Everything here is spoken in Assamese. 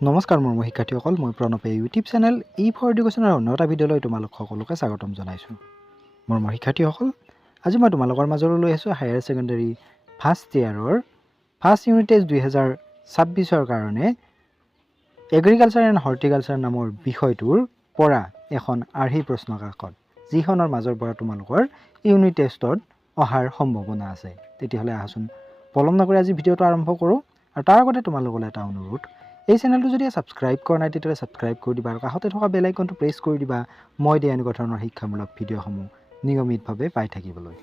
নমস্কাৰ মোৰ শিক্ষাৰ্থীসকল, মই প্ৰণৱে ইউটিউব চেনেল ফৰ এডুকেশ্যনৰ অন্য এটা ভিডিঅ'লৈ তোমালোক সকলোকে স্বাগতম জনাইছোঁ। মোৰ শিক্ষাৰ্থীসকল, আজি মই তোমালোকৰ মাজলৈ লৈ আহিছোঁ হায়াৰ ছেকেণ্ডেৰী ফাৰ্ষ্ট ইয়াৰৰ ফাৰ্ষ্ট ইউনিট টেষ্ট 2026ৰ কাৰণে এগ্ৰিকালচাৰ এণ্ড হৰ্টিকালচাৰ নামৰ বিষয়টোৰ পৰা এখন আৰ্হি প্ৰশ্ন কাকত, যিখনৰ মাজৰ পৰা তোমালোকৰ ইউনিট টেষ্টত অহাৰ সম্ভাৱনা আছে। তেতিয়াহ'লে আহাচোন পলম নকৰি আজি ভিডিঅ'টো আৰম্ভ কৰোঁ। আৰু তাৰ আগতে তোমালোকলৈ এটা অনুৰোধ, এই চেনেলটো যদি ছাবস্ক্ৰাইব কৰা নাই তেতিয়াহ'লে ছাবস্ক্ৰাইব কৰি দিবা আৰু কাষতে থকা বেল আইকনটো প্ৰেছ কৰি দিবা মই দিয়া এনেকুৱা ধৰণৰ শিক্ষামূলক ভিডিঅ'সমূহ নিয়মিতভাৱে পাই থাকিবলৈ।